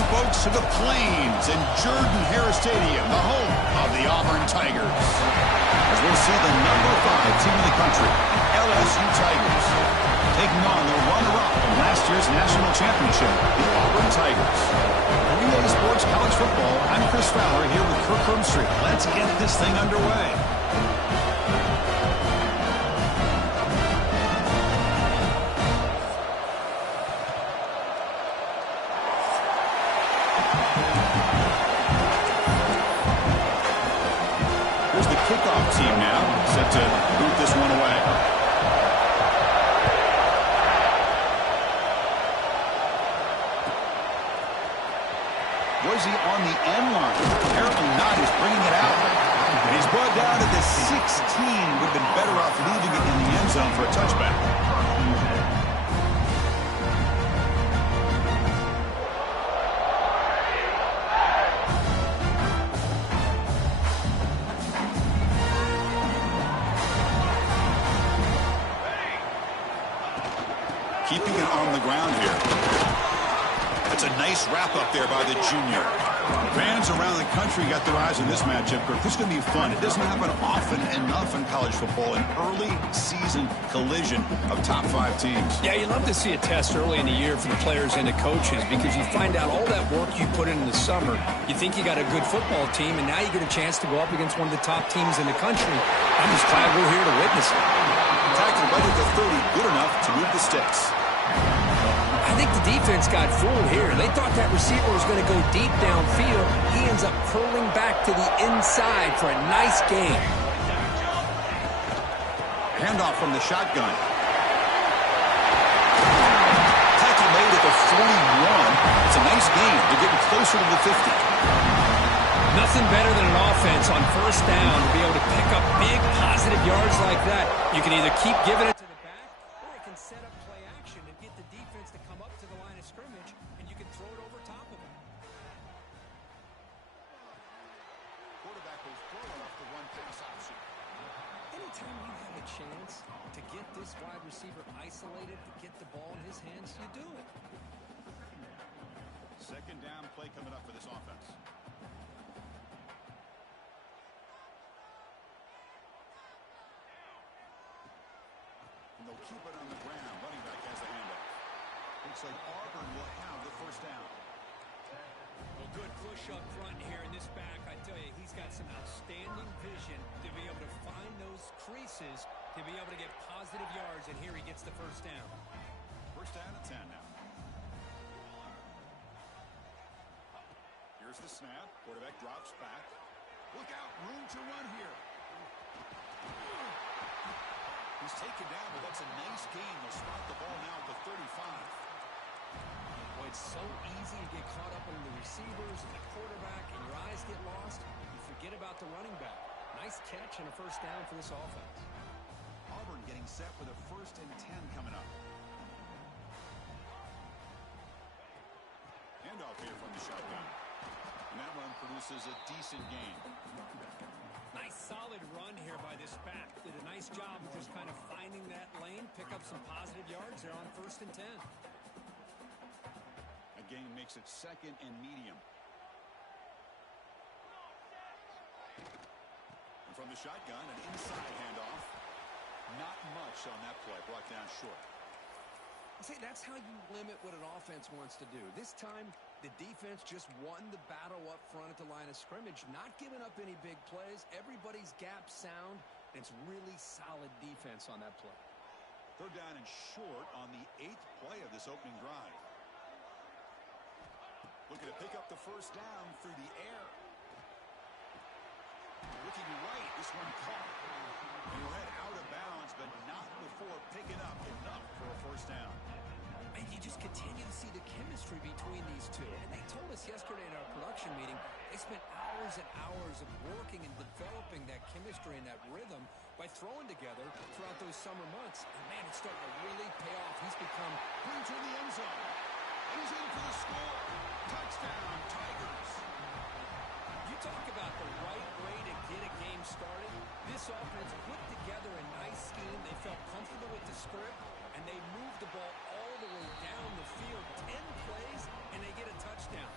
Welcome, folks, to the Plains and Jordan-Hare Stadium, the home of the Auburn Tigers. As we'll see the #5 team in the country, LSU Tigers, taking on the runner-up in last year's national championship, the Auburn Tigers. For EA Sports College Football, I'm Chris Fowler here with Kirk Herbstreit. Let's get this thing underway. Here's the kickoff team now, set to boot this one away. Boise on the end line. Apparently not. He's bringing it out. And he's brought down to the 16. Would have been better off leaving it in the end zone for a touchback. Keeping it on the ground here. That's a nice wrap up there by the junior. Fans around the country got their eyes on this matchup. This is going to be fun. It doesn't happen often enough in college football, an early season collision of top 5 teams. Yeah, you love to see a test early in the year for the players and the coaches because you find out all that work you put in the summer. You think you got a good football team, and now you get a chance to go up against one of the top teams in the country. I'm just glad we're here to witness it. Tackling right at the 30, good enough to move the sticks. I think the defense got fooled here. They thought that receiver was going to go deep downfield. He ends up curling back to the inside for a nice gain. Handoff from the shotgun. Tackle made at the 41. It's a nice gain. They're getting closer to the 50. Nothing better than an offense on first down to be able to pick up big positive yards like that. You can either keep giving it to the back, or it can set up play action and get the defense to come up to the line of scrimmage, and you can throw it over top of it. Quarterback will throw off the one-pass option. Anytime you have a chance to get this wide receiver isolated, to get the ball in his hands, you do it. Second down play coming up for this offense. And they'll keep it on the ground. Running back has the handoff. Looks like Auburn will have the first down. Well, good push up front here in this back. I tell you, he's got some outstanding vision to be able to find those creases, to be able to get positive yards, and here he gets the first down. First down and 10 now. Here's the snap. Quarterback drops back. Look out, room to run here. He's taken down, but that's a nice gain. They'll spot the ball now at the 35. Boy, it's so easy to get caught up in the receivers and the quarterback, and your eyes get lost. You forget about the running back. Nice catch and a first down for this offense. Auburn getting set with a 1st and 10 coming up. Handoff here from the shotgun. And that run produces a decent gain. Nice solid run here by this back. Did a nice job of just kind of finding that lane, pick up some positive yards there on 1st and 10. A gain makes it 2nd and medium. And from the shotgun, an inside handoff. Not much on that play, brought down short. See, that's how you limit what an offense wants to do. This time, the defense just won the battle up front at the line of scrimmage, not giving up any big plays. Everybody's gap sound, and it's really solid defense on that play. 3rd down and short on the 8th play of this opening drive. Looking to pick up the first down through the air. Looking right, this one caught. And he'll head out of bounds, but not before picking up enough for a first down. And you just continue to see the chemistry between these two. And they told us yesterday in our production meeting, they spent hours and hours of working and developing that chemistry and that rhythm by throwing together throughout those summer months. And man, it's starting to really pay off. He's become into the end zone. And he's in for the score. Touchdown, Tigers. You talk about the right way to get a game started. This offense put together a nice scheme. They felt comfortable with the script, and they moved the ball all the way down the field, 10 plays, and they get a touchdown.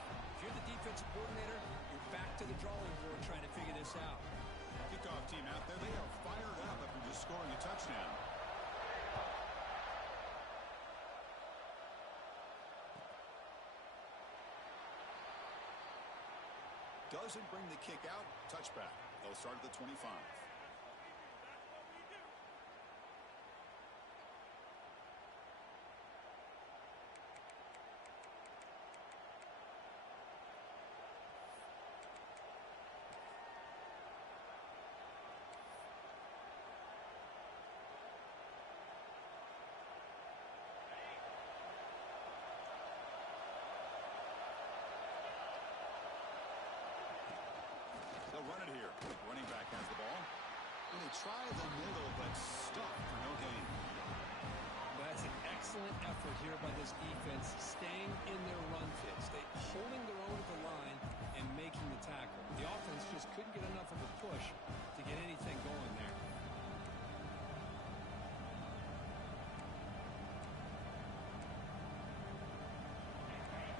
doesn't bring the kick out. Touchback. They'll start at the 25. They'll run it here. Running back has the ball. And they try the middle, but stuck for no gain. That's an excellent effort here by this defense, staying in their run fits. They holding their own at the line and making the tackle. The offense just couldn't get enough of a push to get anything going there.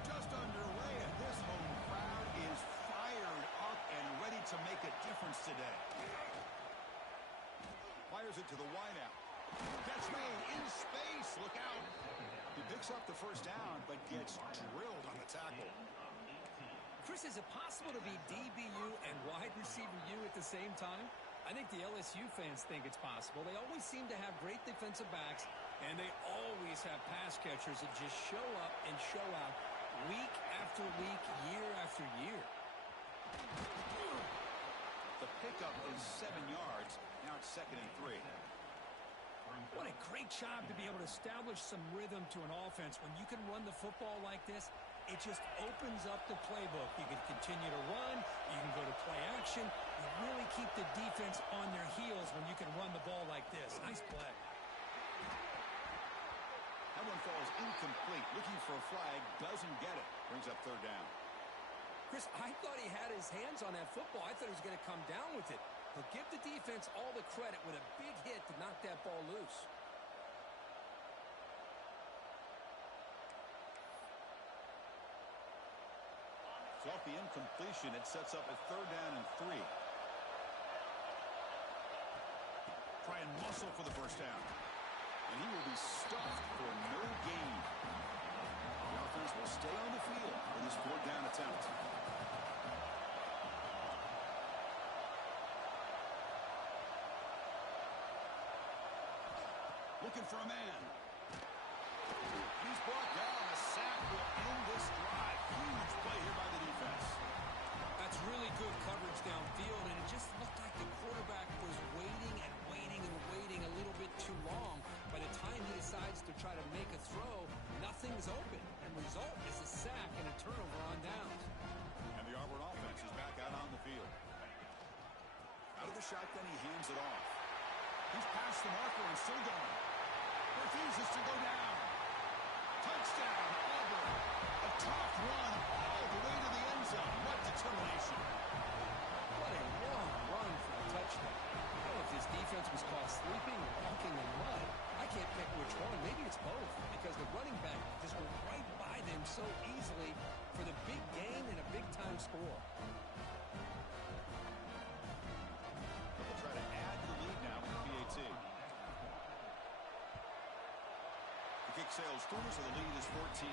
Just underway, and this home crowd is fired up and ready to make a difference today. Fires it to the wideout. That's made in space. Look out. He picks up the first down, but gets drilled on the tackle. Chris, is it possible to be DBU and wide receiver U at the same time? I think the LSU fans think it's possible. They always seem to have great defensive backs, and they always have pass catchers that just show up and show out week after week, year after year. The pickup is 7 yards. Now it's 2nd and 3. What a great job to be able to establish some rhythm to an offense. When you can run the football like this, it just opens up the playbook. You can continue to run. You can go to play action. You really keep the defense on their heels when you can run the ball like this. Nice play. That one falls incomplete. Looking for a flag. Doesn't get it. Brings up 3rd down. Chris, I thought he had his hands on that football. I thought he was going to come down with it. But give the defense all the credit with a big hit to knock that ball loose. So off the incompletion, it sets up a 3rd down and 3. Try and muscle for the first down. And he will be stuffed for no gain. The offense will stay on the field for this 4th down attempt. Looking for a man. He's brought down. A sack will end this drive. Huge play here by the defense. That's really good coverage downfield, and it just looked like the quarterback was waiting and waiting and waiting a little bit too long. By the time he decides to try to make a throw, nothing's open. And result is a sack and a turnover on downs. And the Auburn offense is back out on the field. Out of the shotgun, he hands it off. He's past the marker and still going. Refuses to go down. Touchdown, Auburn. A tough run all the way to the end zone. What determination. What a long run for a touchdown. I don't know if this defense was caught sleeping or walking in mud. I can't pick which one. Maybe it's both, because the running back just went right by them so easily for the big gain and a big-time score. They'll try to add to the lead now with the PAT. The kick sails through, so the lead is 14-0.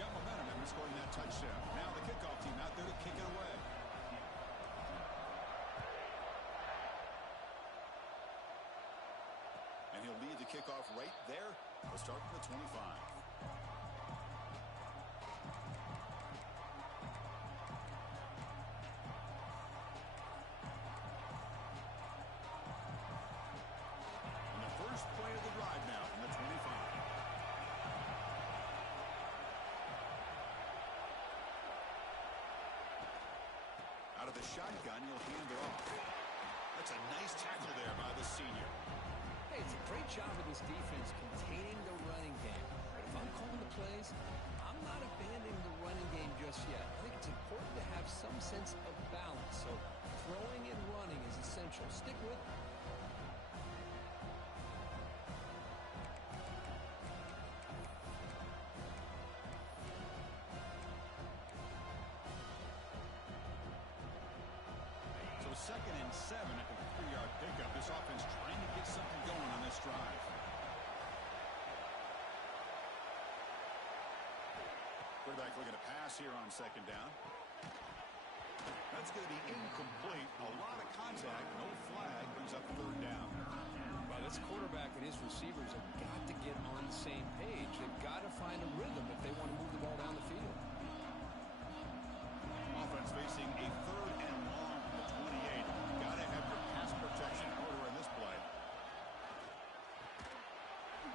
Got momentum and scoring that touchdown. Now the kickoff team out there to kick it away. And he'll lead the kickoff right there. We'll start from the 25. And the first play of the drive now from the 25. Out of the shotgun, he'll hand it off. That's a nice tackle there by the senior. Hey, it's a great job of this defense containing the running game. But if I'm calling the plays, I'm not abandoning the running game just yet. I think it's important to have some sense of balance. So throwing and running is essential. Stick with it. So 2nd and 7 after the 3-yard pickup. This offense trying to get something going on this drive. Quarterback looking to pass here on second down. That's going to be incomplete. A lot of contact. No flag. Brings up third down. Well, this quarterback and his receivers have got to get on the same page. They've got to find a rhythm if they want to move the ball down the field. Offense facing a third and long from the 28. Got to have your pass protection in order in this play.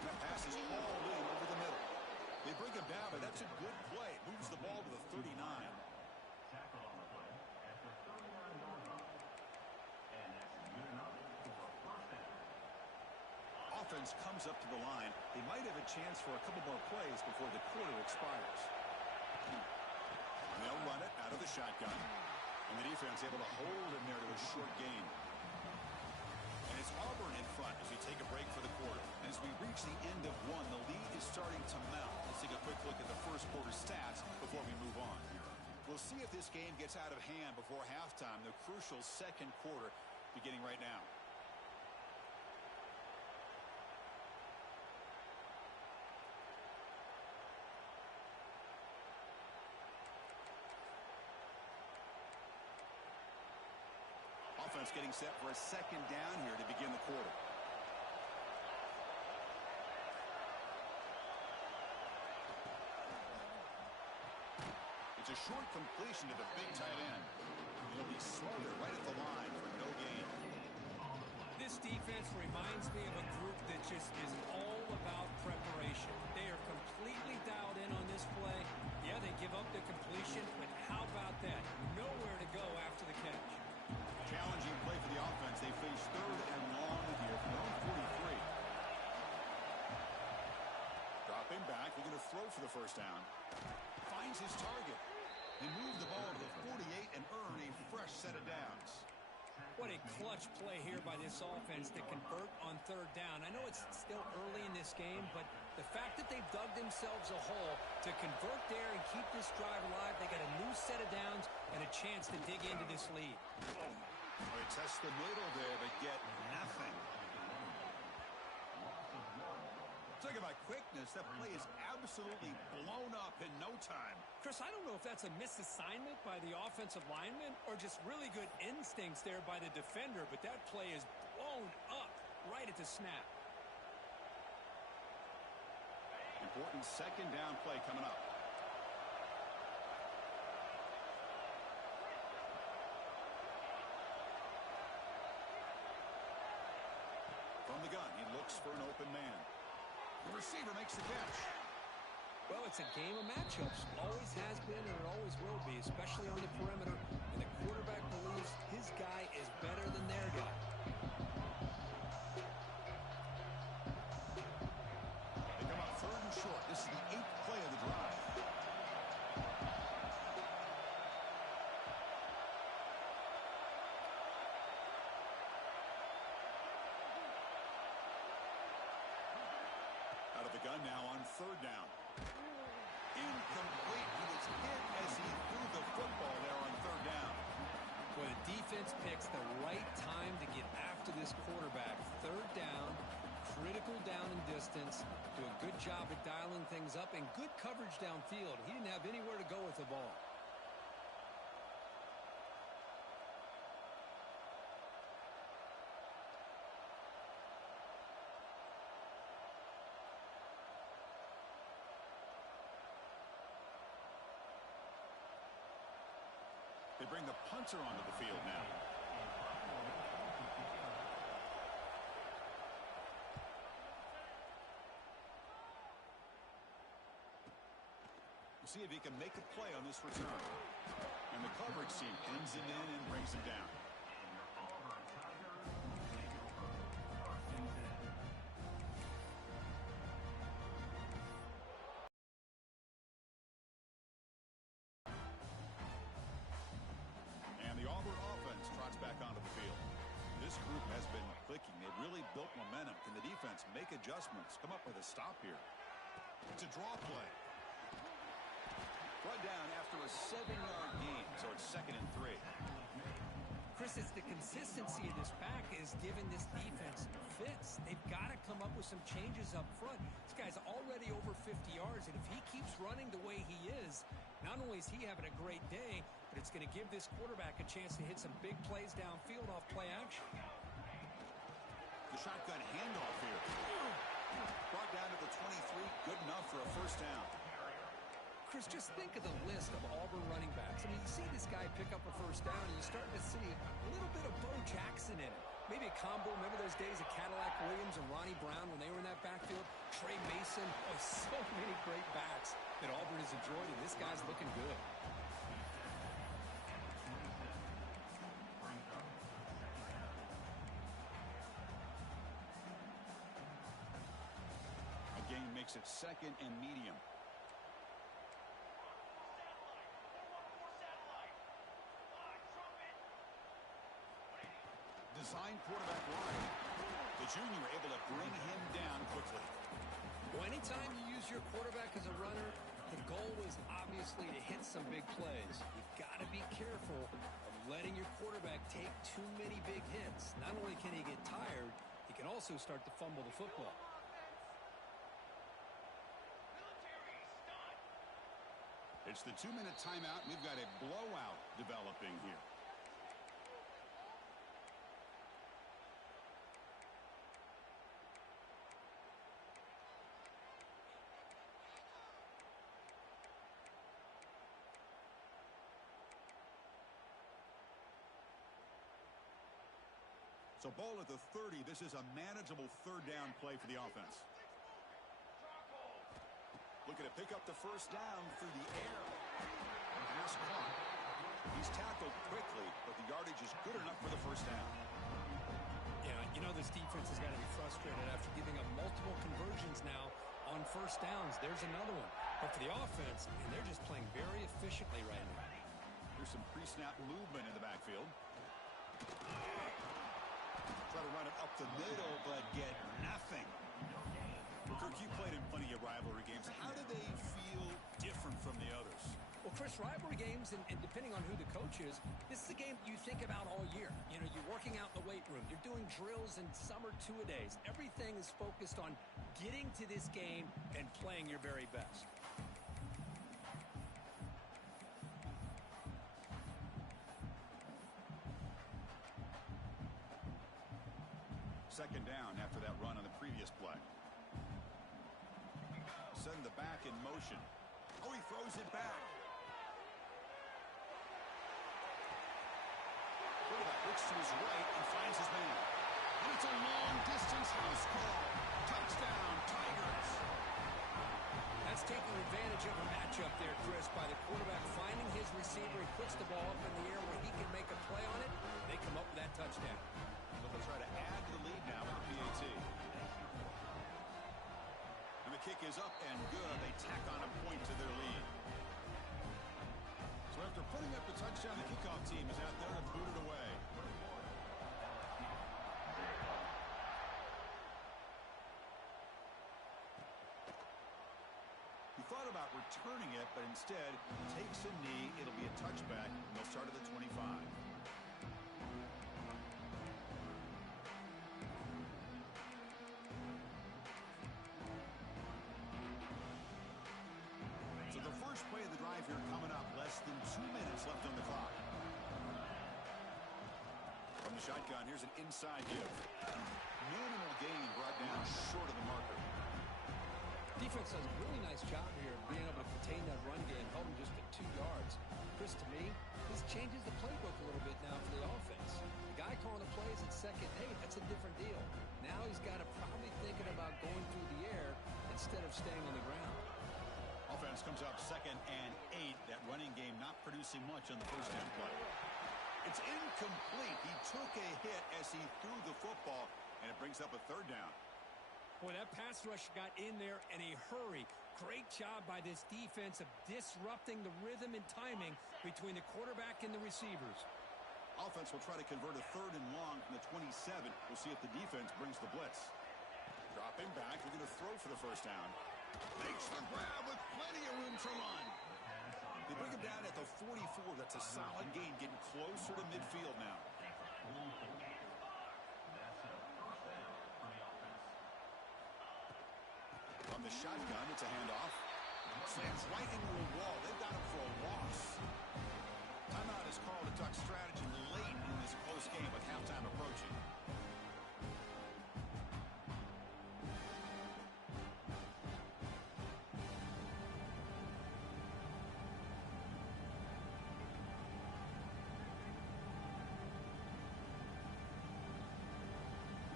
That pass is hauled in over the middle. They bring him down, but that's a good play. Moves the ball to the 39. Offense comes up to the line. They might have a chance for a couple more plays before the quarter expires. They'll run it out of the shotgun. And the defense able to hold him there to a short gain. And it's Auburn in front as we take a break for the quarter. As we reach the end of one, the lead is starting to mount. Let's take a quick look at the first quarter stats before we move on. We'll see if this game gets out of hand before halftime, the crucial second quarter beginning right now. Offense getting set for a second down here to begin the quarter. It's a short completion to the big tight end. He'll be smarter right at the line for no gain. This defense reminds me of a group that just is all about preparation. They are completely dialed in on this play. Yeah, they give up the completion, but how about that? Nowhere to go after the catch. Challenging play for the offense. They face third and long here from their own 43. Dropping back, looking to throw for the first down. Finds his target. They move the ball to the 48 and earn a fresh set of downs. What a clutch play here by this offense to convert on third down. I know it's still early in this game, but the fact that they've dug themselves a hole to convert there and keep this drive alive, they got a new set of downs and a chance to dig into this lead. They test the middle there, but get nothing. Talk about quickness. That play is absolutely blown up in no time. Chris, I don't know if that's a misassignment by the offensive lineman or just really good instincts there by the defender, but that play is blown up right at the snap. Important second down play coming up. From the gun, he looks for an open man. The receiver makes the catch. Well, it's a game of matchups. Always has been and it always will be, especially on the perimeter. And the quarterback believes his guy is better than their guy. They come up third and short. This is the 8th play of the drive. Out of the gun now on third down. Incomplete. He was hit as he threw the football there on third down. Well, the defense picks the right time to get after this quarterback. Third down, critical down and distance. Do a good job at dialing things up and good coverage downfield. He didn't have anywhere to go with the ball. They bring the punter onto the field now. We'll see if he can make a play on this return. And the coverage team pins him in and brings him down. And the Auburn offense trots back onto the field. This group has been clicking. They've really built momentum. Can the defense make adjustments? Come up with a stop here. It's a draw play. Brought down after a 7-yard gain, so it's 2nd and 3. Chris, it's the consistency of this back is giving this defense fits. They've got to come up with some changes up front. This guy's already over 50 yards, and if he keeps running the way he is, not only is he having a great day, but it's going to give this quarterback a chance to hit some big plays downfield off play action. The shotgun handoff here. Brought down to the 23, good enough for a first down. Chris, just think of the list of Auburn running backs. I mean, you see this guy pick up a first down, and you're starting to see a little bit of Bo Jackson in it. Maybe a combo. Remember those days of Cadillac Williams and Ronnie Brown when they were in that backfield? Trey Mason. Oh, so many great backs that Auburn has enjoyed, and this guy's looking good. Again, makes it second and medium. Design quarterback line. The junior able to bring him down quickly. Well, anytime you use your quarterback as a runner, the goal is obviously to hit some big plays. You've got to be careful of letting your quarterback take too many big hits. Not only can he get tired, he can also start to fumble the football. It's the 2-minute timeout. We've got a blowout developing here. So ball at the 30. This is a manageable third down play for the offense. Looking to pick up the first down through the air. Pass caught. He's tackled quickly, but the yardage is good enough for the first down. Yeah, you know this defense has got to be frustrated after giving up multiple conversions now on first downs. There's another one. But for the offense, and they're just playing very efficiently right now. There's some pre-snap movement in the backfield. Try to run it up the middle, but get nothing. Well, Kirk, you played in plenty of rivalry games. How do they feel different from the others? Well, Chris, rivalry games, and depending on who the coach is, this is a game you think about all year. You know, you're working out in the weight room. You're doing drills and summer two-a-days. Everything is focused on getting to this game and playing your very best. Second down after that run on the previous play. Send the back in motion. Oh, he throws it back. Quarterback looks to his right and finds his man. And it's a long-distance house call. Touchdown, Tigers. That's taking advantage of a matchup there, Chris, by the quarterback finding his receiver. He puts the ball up in the air where he can make a play on it. They come up with that touchdown. They'll try to add to the lead now with the PAT. And the kick is up and good. They tack on a point to their lead. So after putting up the touchdown, the kickoff team is out there to boot it away. He thought about returning it, but instead takes a knee. It'll be a touchback, and they'll start at the 25. First play of the drive here coming up. Less than 2 minutes left on the clock. From the shotgun, here's an inside give. Minimal gain brought down short of the marker. Defense does a really nice job here of being able to contain that run game, held him just at 2 yards. Chris, to me, this changes the playbook a little bit now for the offense. The guy calling the plays at second, hey, that's a different deal. Now he's got to probably thinking about going through the air instead of staying on the ground. Offense comes up 2nd and 8. That running game not producing much on the first down play. It's incomplete. He took a hit as he threw the football, and it brings up a 3rd down. Boy, that pass rush got in there in a hurry. Great job by this defense of disrupting the rhythm and timing between the quarterback and the receivers. Offense will try to convert a 3rd and long from the 27. We'll see if the defense brings the blitz. Dropping back, looking to throw for the first down. Makes the grab with plenty of room to run. They bring him down at the 44. That's a solid gain, getting closer to midfield now. From the shotgun, it's a handoff. Slams right into a wall. They've got him for a loss. Timeout is called to talk strategy late in this close game with halftime approaching.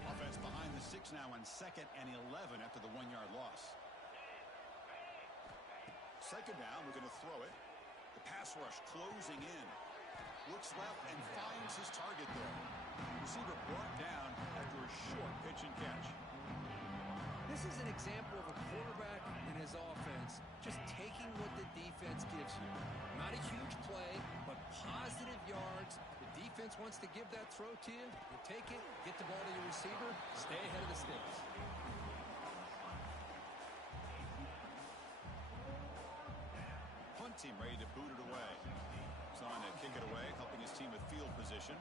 Offense behind the 6 now on 2nd and 11 after the 1-yard loss. Second down, we're going to throw it. The pass rush closing in. Looks left and finds his target there. Receiver brought down after a short pitch and catch. This is an example of a quarterback and his offense just taking what the defense gives you. Not a huge play, but positive yards. The defense wants to give that throw to you. You take it, get the ball to your receiver, stay ahead of the sticks. Punt team ready to boot it away. He's on to kick it away, helping his team with field position.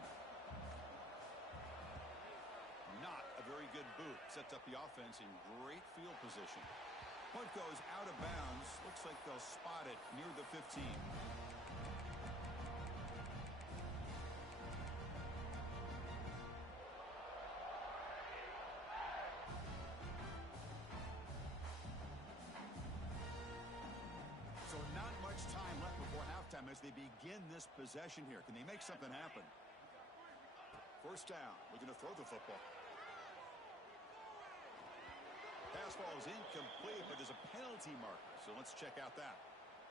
Not a very good boot. Sets up the offense in great field position. Punt goes out of bounds. Looks like they'll spot it near the 15. So not much time left before halftime as they begin this possession here. Can they make something happen? First down. We're going to throw the football. Pass ball is incomplete, but there's a penalty marker, so let's check out that.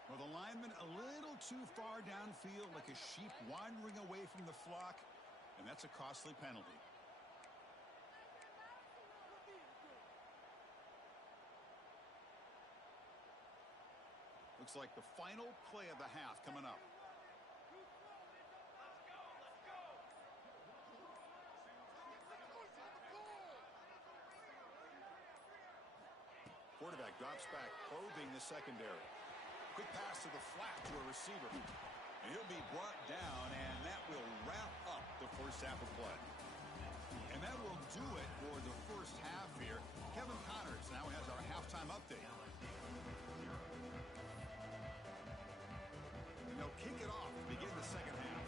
Well, the lineman a little too far downfield, like a sheep wandering away from the flock, and that's a costly penalty. Looks like the final play of the half coming up. Quarterback drops back, probing the secondary. Quick pass to the flat to a receiver. And he'll be brought down, and that will wrap up the first half of play. And that will do it for the first half here. Kevin Connors now has our halftime update. And they'll kick it off to begin the second half.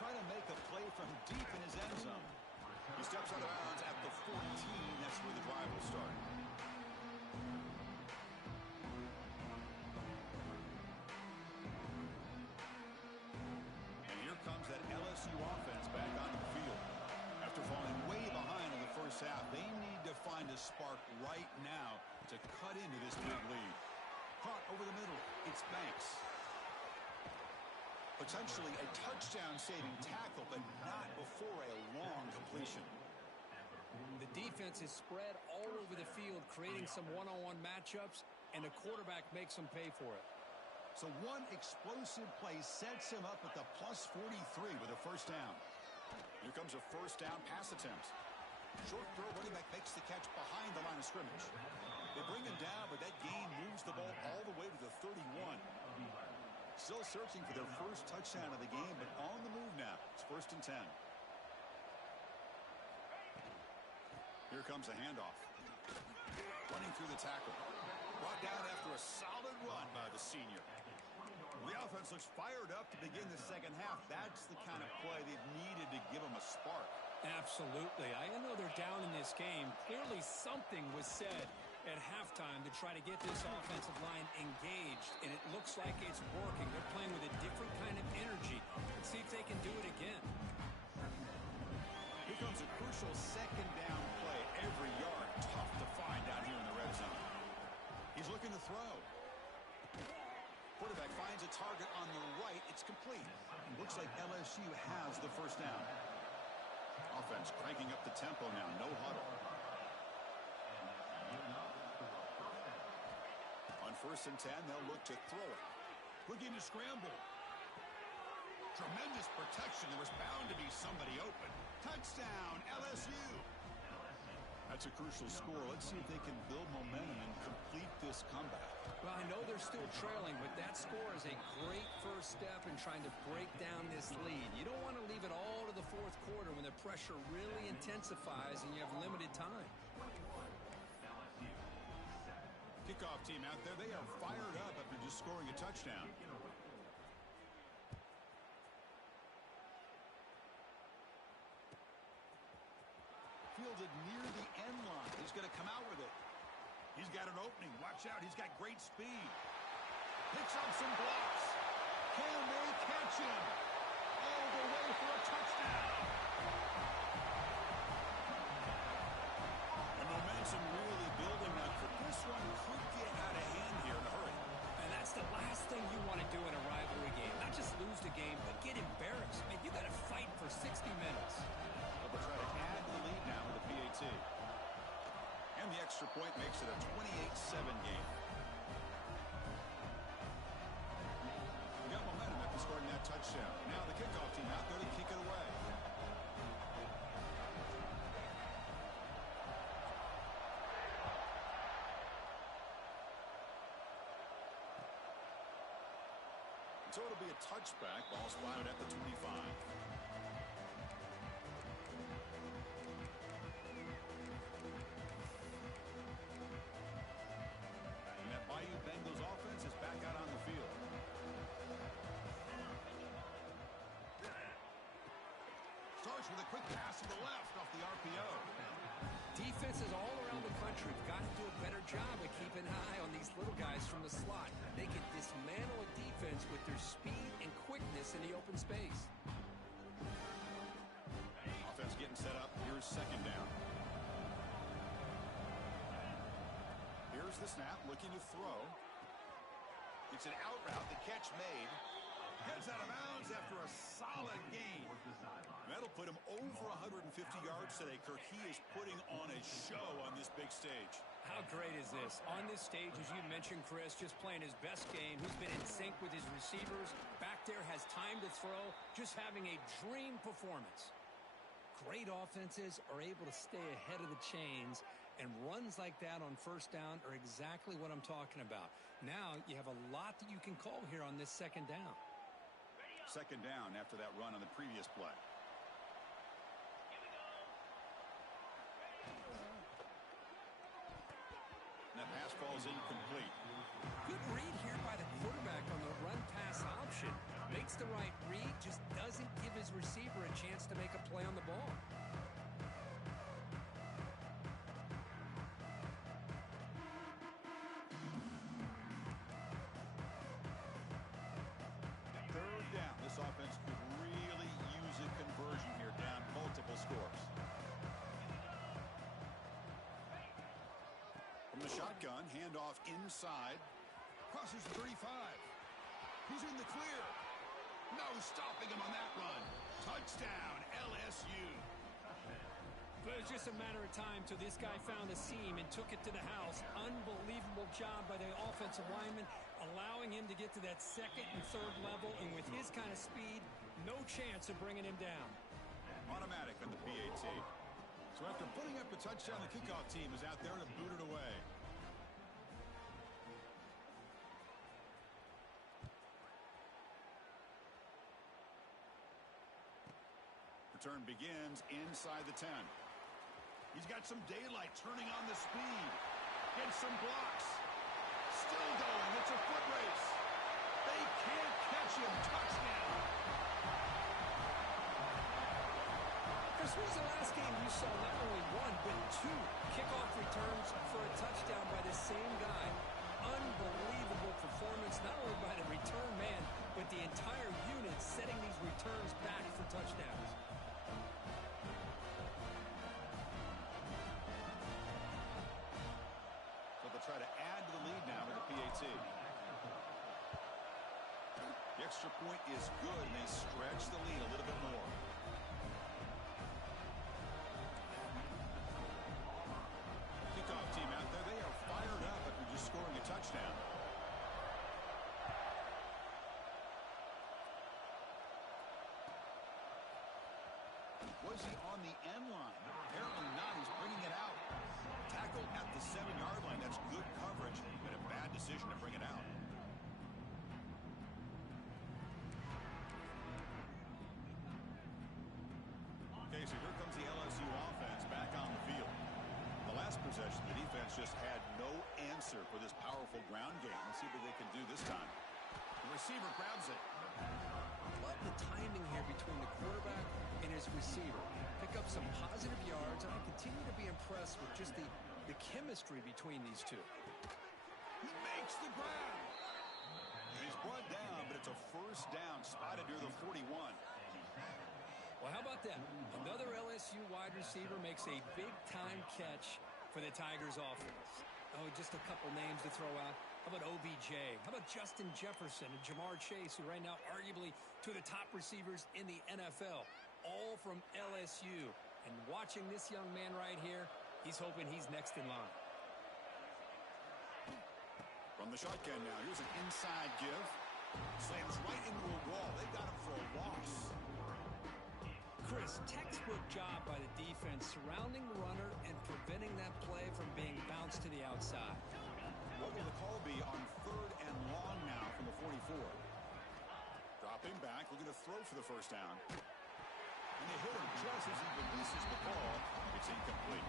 Trying to make a play from deep in his end zone. He steps out of bounds at the 14. That's where the drive will start. And here comes that LSU offense back onto the field. After falling way behind in the first half, they need to find a spark right now to cut into this big lead. Caught over the middle. It's Banks. Potentially a touchdown-saving tackle, but not before a long completion. The defense is spread all over the field, creating some one-on-one matchups, and the quarterback makes them pay for it. So one explosive play sets him up at the plus 43 with a first down. Here comes a first down pass attempt. Short throw, running back makes the catch behind the line of scrimmage. They bring him down, but that gain moves the ball all the way to the 31. Still searching for their first touchdown of the game, but on the move now. It's 1st and 10. Here comes a handoff. Running through the tackle. Brought down after a solid run by the senior. The offense looks fired up to begin the second half. That's the kind of play they've needed to give them a spark. Absolutely. I know they're down in this game. Clearly something was said at halftime to try to get this offensive line engaged, and it looks like it's working. They're playing with a different kind of energy. Let's see if they can do it again. Here comes a crucial second down play. Every yard tough to find down here in the red zone. He's looking to throw. Quarterback finds a target on the right. It's complete. Looks like LSU has the first down. Offense cranking up the tempo now. No huddle. On 1st and 10, they'll look to throw it. Looking to scramble. Tremendous protection. There was bound to be somebody open. Touchdown, LSU. That's a crucial score. Let's see if they can build momentum and complete this comeback. Well, I know they're still trailing, but that score is a great first step in trying to break down this lead. You don't want to leave quarter when the pressure really intensifies and you have limited time. Kickoff team out there, they are fired up after just scoring a touchdown. Fielded near the end line. He's going to come out with it. He's got an opening. Watch out. He's got great speed. Picks up some blocks. Can they catch him? All the way for a touchdown. The momentum really building up, but this one could get out of hand here in a hurry. And that's the last thing you want to do in a rivalry game. Not just lose the game, but get embarrassed. Man, you got to fight for 60 minutes. They'll try to add the lead now with the PAT. And the extra point makes it a 28-7 game. We got momentum after scoring that touchdown. Now the kickoff team out there to kick it away. So it'll be a touchback. Ball spotted at the 25. Bengals offense is back out on the field. Starts with a quick pass to the left off the RPO. Defenses all around the country have got to do a better job of keeping an eye on these little guys from the slot. They can dismantle a defense with their speed and quickness in the open space. Offense getting set up. Here's second down. Here's the snap, looking to throw. It's an out route, the catch made. Gets out of bounds after a solid gain. That'll put him over 150 yards today. Kirk, he is putting on a show on this big stage. How great is this? On this stage, as you mentioned, Chris, just playing his best game. He's been in sync with his receivers. Back there, has time to throw. Just having a dream performance. Great offenses are able to stay ahead of the chains, and runs like that on first down are exactly what I'm talking about. Now you have a lot that you can call here on this second down. Second down after that run on the previous play. And that pass falls incomplete. Good read here by the quarterback on the run-pass option. Makes the right read, just doesn't give his receiver a chance to make a play on the ball. Third down. This offense could really use a conversion here, down multiple scores. From the shotgun, handoff inside. Crosses the 35. He's in the clear. No stopping him on that run. Touchdown, LSU. But it was just a matter of time till this guy found a seam and took it to the house. Unbelievable job by the offensive lineman, allowing him to get to that second and third level. And with his kind of speed, no chance of bringing him down. Automatic on the PAT. So after putting up the touchdown, the kickoff team is out there to boot it away. Return begins inside the 10. He's got some daylight, turning on the speed. Gets some blocks. Still going. It's a foot race. They can't catch him. Touchdown. Chris, when was the last game you saw not only one, but two kickoff returns for a touchdown by the same guy? Unbelievable performance, not only by the return man, but the entire unit setting these returns back for touchdowns. Try to add to the lead now with the PAT. The extra point is good, and they stretch the lead a little bit more. Kickoff team out there, they are fired up after just scoring a touchdown. Was he on the end line? Apparently not. He's bringing it out. Tackle at the 7-yard line. That's good coverage, but a bad decision to bring it out. Okay, defense just had no answer for this powerful ground game. Let's see what they can do this time. The receiver grabs it. Love the timing here between the quarterback and his receiver. Pick up some positive yards, and I continue to be impressed with just the chemistry between these two. He makes the grab. And he's brought down, but it's a first down spotted near the 41. Well, how about that? Another LSU wide receiver makes a big-time catch for the Tigers offense. Oh, just a couple names to throw out. How about OBJ? How about Justin Jefferson and Jamar Chase, who right now arguably two of the top receivers in the NFL, all from LSU. And watching this young man right here, he's hoping he's next in line. From the shotgun now, here's an inside give. Slams right into a wall. They got him for a loss. Chris, textbook job by the defense surrounding the runner and preventing that play from being bounced to the outside. What will the call be on 3rd and long now from the 44? Dropping back, looking to throw for the first down. And they hit him just as he releases the ball. It's incomplete.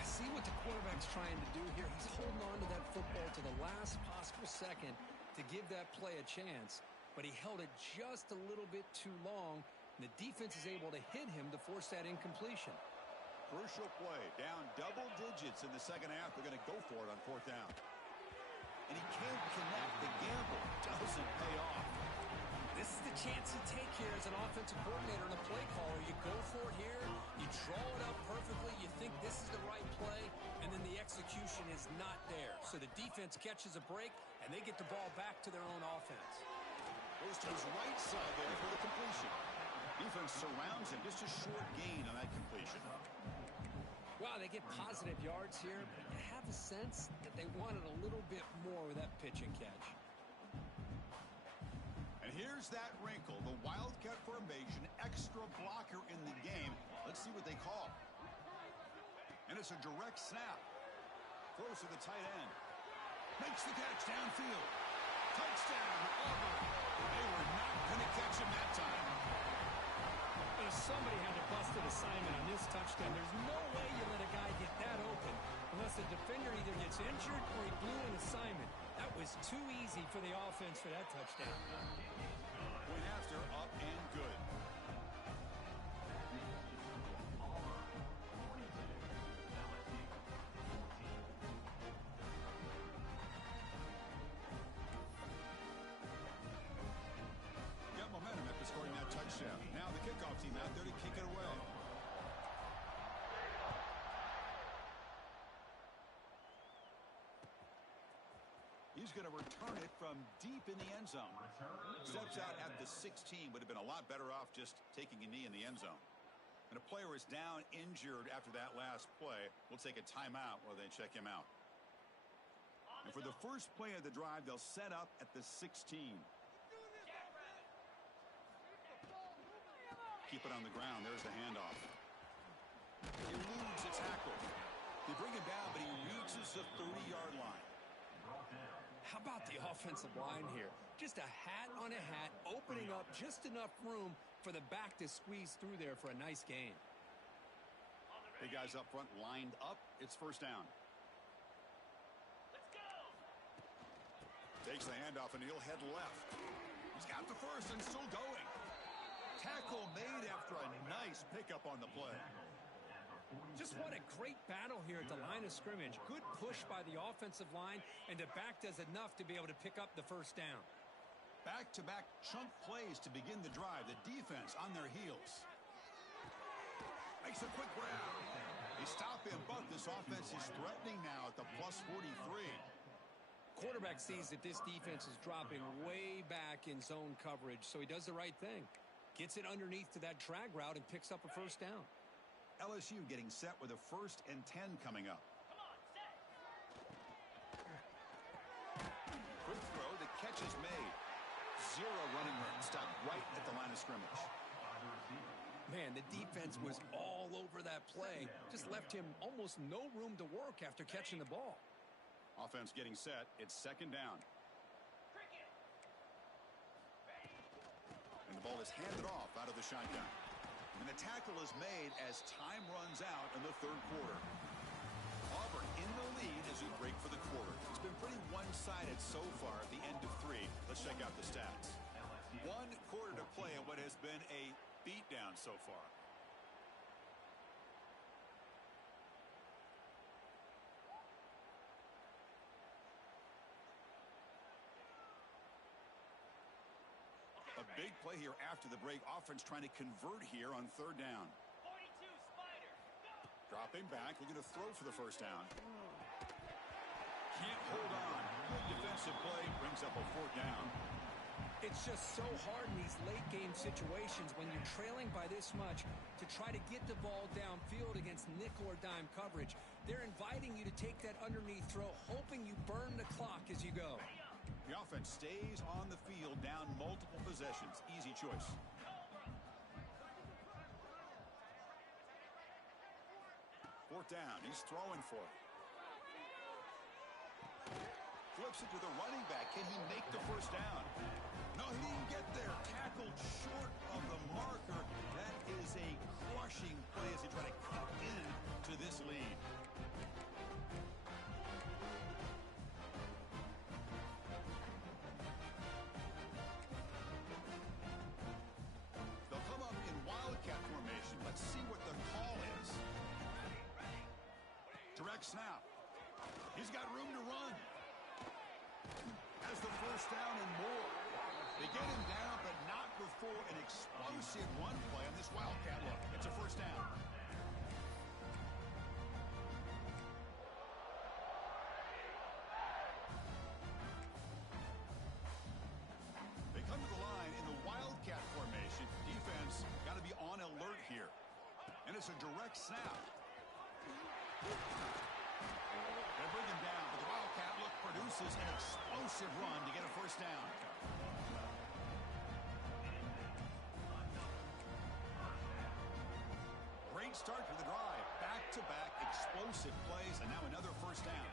I see what the quarterback's trying to do here. He's holding on to that football to the last possible second to give that play a chance, but he held it just a little bit too long, and the defense is able to hit him to force that incompletion. Crucial play, down double digits in the second half. They're going to go for it on 4th down. And he can't connect. The gamble doesn't pay off. This is the chance you take here as an offensive coordinator and a play caller. You go for it here, you draw it up perfectly, you think this is the right play, and then the execution is not there. So the defense catches a break, and they get the ball back to their own offense. Goes to his right side there for the completion. Defense surrounds him. Just a short gain on that completion. Wow, they get positive yards here, but you have a sense that they wanted a little bit more with that pitch and catch. And here's that wrinkle, the Wildcat formation, extra blocker in the game. Let's see what they call. And it's a direct snap. Throws to the tight end. Makes the catch downfield. Touchdown, Auburn. They were not going to catch him that time. Somebody had to bust an assignment on this touchdown. There's no way you let a guy get that open unless the defender either gets injured or he blew an assignment. That was too easy for the offense for that touchdown. Point after, up and good. Got momentum after scoring that touchdown. Now the kickoff team out there to kick it away. He's going to return it from deep in the end zone. Steps out at the 16, would have been a lot better off just taking a knee in the end zone. And a player is down injured after that last play. We'll take a timeout while they check him out. And for the first play of the drive, they'll set up at the 16. Keep it on the ground. There's the handoff. He eludes a tackle. They bring him down, but he reaches the 30-yard line. How about the offensive line here? Just a hat on a hat, opening up just enough room for the back to squeeze through there for a nice gain. Big guys up front lined up. It's first down. Let's go. Takes the handoff, and he'll head left. He's got the first and still going. Tackle made after a nice pickup on the play. Just what a great battle here at the line of scrimmage. Good push by the offensive line, and the back does enough to be able to pick up the first down. Back-to-back chunk plays to begin the drive. The defense on their heels. Makes a quick grab. They stop him, but this offense is threatening now at the plus 43. Quarterback sees that this defense is dropping way back in zone coverage, so he does the right thing. Gets it underneath to that drag route and picks up a first down. LSU getting set with a 1st and 10 coming up. Come on, set. Quick throw, the catch is made. Zero running room, stopped right at the line of scrimmage. Man, the defense was all over that play. Just left him almost no room to work after catching the ball. Offense getting set. It's 2nd down. Cricket. And the ball is handed off out of the shotgun. And the tackle is made as time runs out in the 3rd quarter. Auburn in the lead as we break for the quarter. It's been pretty one-sided so far at the end of 3. Let's check out the stats. 1 quarter to play in what has been a beatdown so far. A big play here after the break. Offense trying to convert here on 3rd down. 42, Spider. Go! Dropping back, looking to throw for the first down. Can't hold on. Good defensive play, brings up a 4th down. It's just so hard in these late game situations when you're trailing by this much to try to get the ball downfield against nickel or dime coverage. They're inviting you to take that underneath throw, hoping you burn the clock as you go. The offense stays on the field, down multiple possessions. Easy choice. Fourth down. He's throwing for it. Flips it to the running back. Can he make the first down? No, he didn't get there. Tackled short of the marker. That is a crushing play as they try to cut in to this lead. They'll come up in wildcat formation. Let's see what the call is. Direct snap. He's got room to run. Has the first down and more. They get him down, but not before an explosive run play on this wildcat look. It's a first down. They come to the line in the wildcat formation. Defense got to be on alert here. And it's a direct snap. They bring him down, but the wildcat look produces an explosive run to get a first down. Great start for the drive. Back-to-back explosive plays, and now another first down.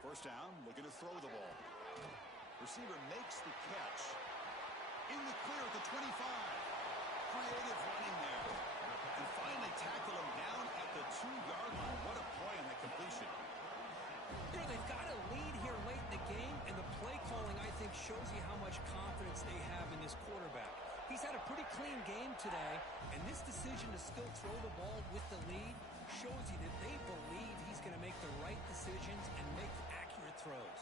First down, looking to throw the ball. Receiver makes the catch. In the clear at the 25. Creative running there. And finally tackle him down at the 2-yard line. What a play on that completion. You know, they've got a lead here late in the game, and the play calling, I think, shows you how much confidence they have in this quarterback. He's had a pretty clean game today, and this decision to still throw the ball with the lead shows you that they believe he's going to make the right decisions and make accurate throws.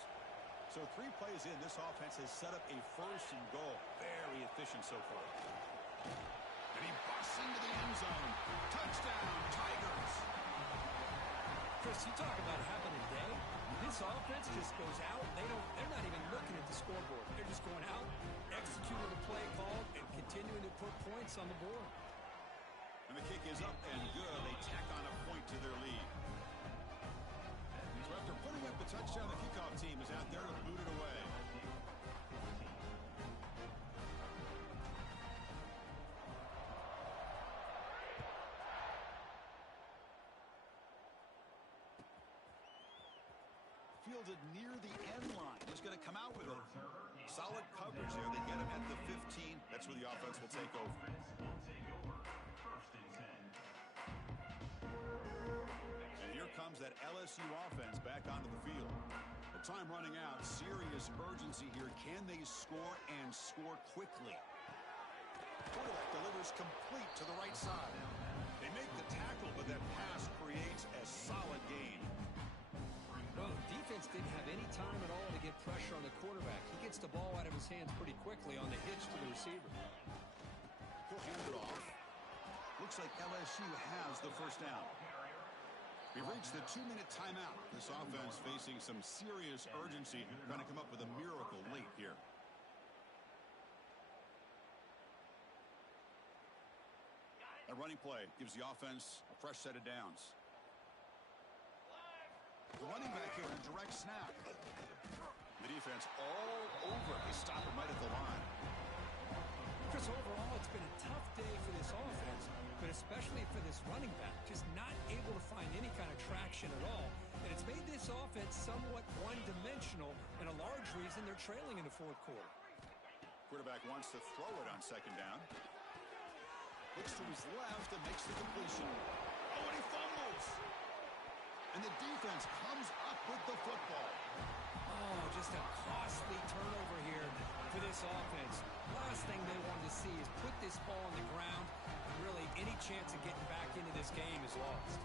So 3 plays in, this offense has set up a first and goal. Very efficient so far. And he busts into the end zone. Touchdown, Tigers. Chris, you talk about having a day. This offense just goes out. They're not even looking at the scoreboard. They're just going out, executing the play call, and continuing to put points on the board. And the kick is up and good. They tack on a point to their lead. So after putting up the touchdown, the kickoff team is out there to boot it away. Fielded near the end line. He's going to come out with it. Solid coverage there. They get him at the 15. That's where the offense will take over. And here comes that LSU offense back onto the field. The time running out. Serious urgency here. Can they score and score quickly? Quarterback delivers complete to the right side. They make the tackle, but that pass creates a solid gain. Well, the defense didn't have any time at all to get pressure on the quarterback. He gets the ball out of his hands pretty quickly on the hitch to the receiver. He'll hand it off. Looks like LSU has the first down. We've reached the 2-minute timeout. This offense facing some serious urgency, trying to come up with a miracle late here. A running play gives the offense a fresh set of downs. The running back here in a direct snap. The defense all over. They stop him right at the line. Chris, overall, it's been a tough day for this offense, but especially for this running back. Just not able to find any kind of traction at all. And it's made this offense somewhat one-dimensional, and a large reason they're trailing in the 4th quarter. Quarterback wants to throw it on 2nd down. Looks to his left and makes the completion. Oh, and he fumbles. And the defense comes up with the football. Oh, just a costly turnover here for this offense. Last thing they wanted to see is put this ball on the ground, and really any chance of getting back into this game is lost.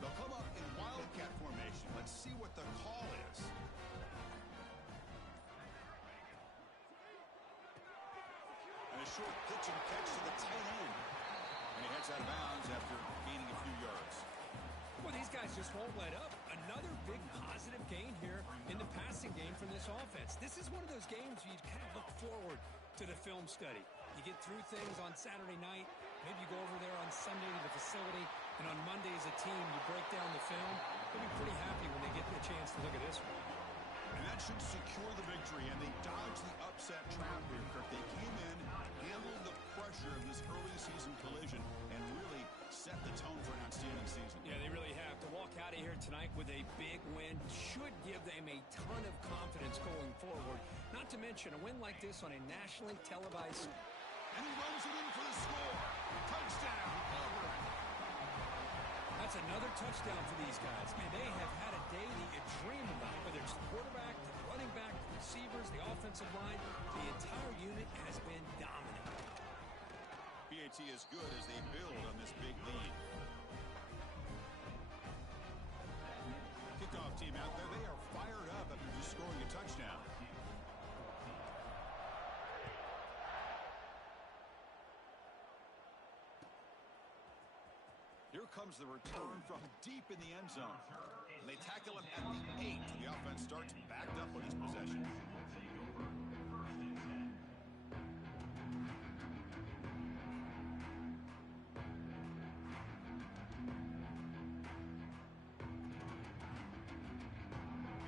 They'll come up in wildcat formation. Let's see what the call is. And a short pitch and catch to the tight end. And he heads out of bounds after gaining a few yards. Well, these guys just won't let up. Another big positive gain here in the passing game from this offense. This is one of those games you kind of look forward to the film study. You get through things on Saturday night. Maybe you go over there on Sunday to the facility, and on Monday as a team, you break down the film. They'll be pretty happy when they get the chance to look at this one. And that should secure the victory, and they dodged the upset trap here, Kirk. They came in, handled the pressure of this early season collision, and really set the tone for an outstanding season. Yeah, they really have. To walk out of here tonight with a big win should give them a ton of confidence going forward. Not to mention a win like this on a nationally televised. And he runs it in for the score. Touchdown, Auburn. That's another touchdown for these guys. Man, they have had a day that you dream about. Whether it's the quarterback, the running back, the receivers, the offensive line, the entire unit has been dominant. BAT is good as they build on this big lead. Kickoff team out there. They are fired up after just scoring a touchdown. Here comes the return from deep in the end zone. And they tackle him at the 8. The offense starts backed up on his possession.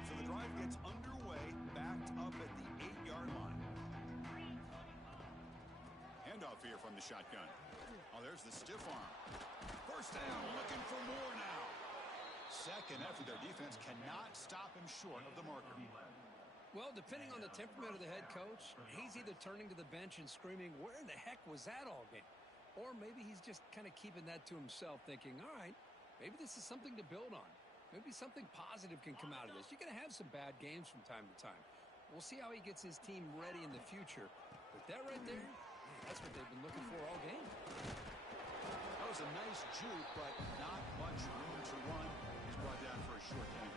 So the drive gets underway, backed up at the 8-yard line. Handoff here from the shotgun. Oh, there's the stiff arm. First down, looking for more now. Second after their defense cannot stop him short of the marker. Well, depending on the temperament of the head coach, he's either turning to the bench and screaming, where in the heck was that all game? Or maybe he's just kind of keeping that to himself, thinking, all right, maybe this is something to build on. Maybe something positive can come out of this. You're going to have some bad games from time to time. We'll see how he gets his team ready in the future. But that right there, that's what they've been looking for all game. That was a nice juke, but not much room to run. He's brought down for a short gain.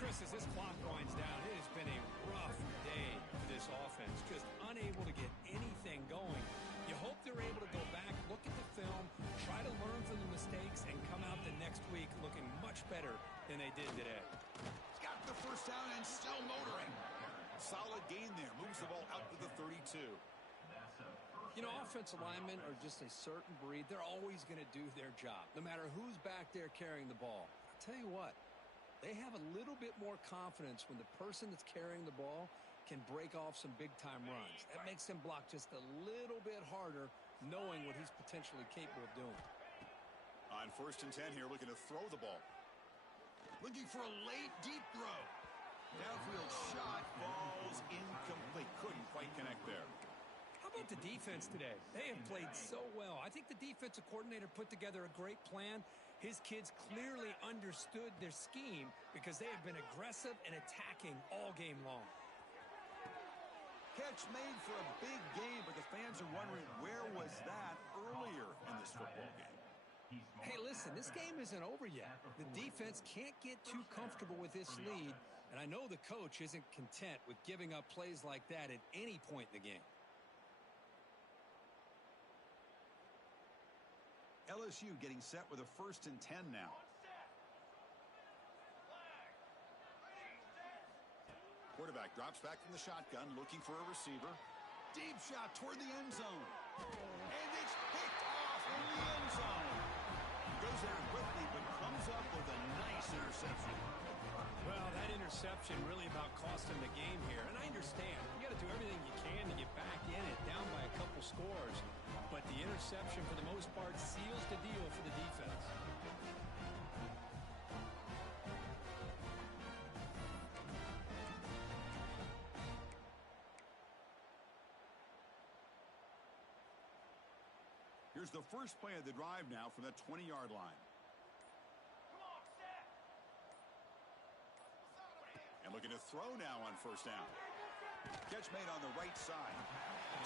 Chris, as this clock winds down, it has been a rough day for this offense. Just unable to get anything going. You hope they're able to go back, look at the film, try to learn from the mistakes, and come out the next week looking much better than they did today. He's got the first down and still motoring. Solid gain there. Moves the ball out to the 32. You know, offensive linemen are just a certain breed. They're always going to do their job, no matter who's back there carrying the ball. I'll tell you what, they have a little bit more confidence when the person that's carrying the ball can break off some big-time runs. That makes them block just a little bit harder, knowing what he's potentially capable of doing. On 1st and 10 here, looking to throw the ball. Looking for a late, deep throw. Downfield shot falls incomplete. Couldn't quite connect there. How about the defense today? They have played so well. I think the defensive coordinator put together a great plan. His kids clearly understood their scheme because they have been aggressive and attacking all game long. Catch made for a big game, but the fans are wondering where was that earlier in this football game. Hey, listen, this game isn't over yet. The defense can't get too comfortable with this lead, and I know the coach isn't content with giving up plays like that at any point in the game. LSU getting set with a 1st and 10 now. Quarterback drops back from the shotgun, looking for a receiver. Deep shot toward the end zone. And it's picked off in the end zone. Goes there quickly, but comes up with a nice interception. Well, that interception really about cost him the game here. And I understand. You got to do everything you can to get back in it, down by a couple scores. But the interception, for the most part, seals the deal for the defense. Here's the first play of the drive now from the 20-yard line. Come on, set. And looking to throw now on first down. Catch made on the right side.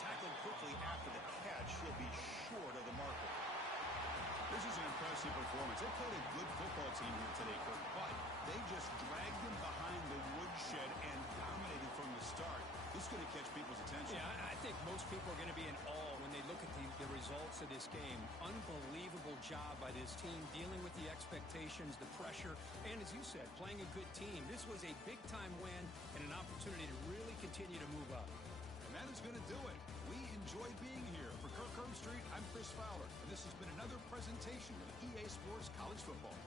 Tackled quickly after the catch. He'll be short of the marker. This is an impressive performance. They played a good football team here today, Kirk, but they just dragged them behind the woodshed and dominated from the start. This is going to catch people's attention. Yeah, I think most people are going to be in awe when they look at the results of this game. Unbelievable job by this team, dealing with the expectations, the pressure, and as you said, playing a good team. This was a big-time win and an opportunity to really continue to move up. And that is going to do it. We enjoyed being here. For Kirk Herbstreit, I'm Chris Fowler, and this has been another presentation of EA Sports College Football.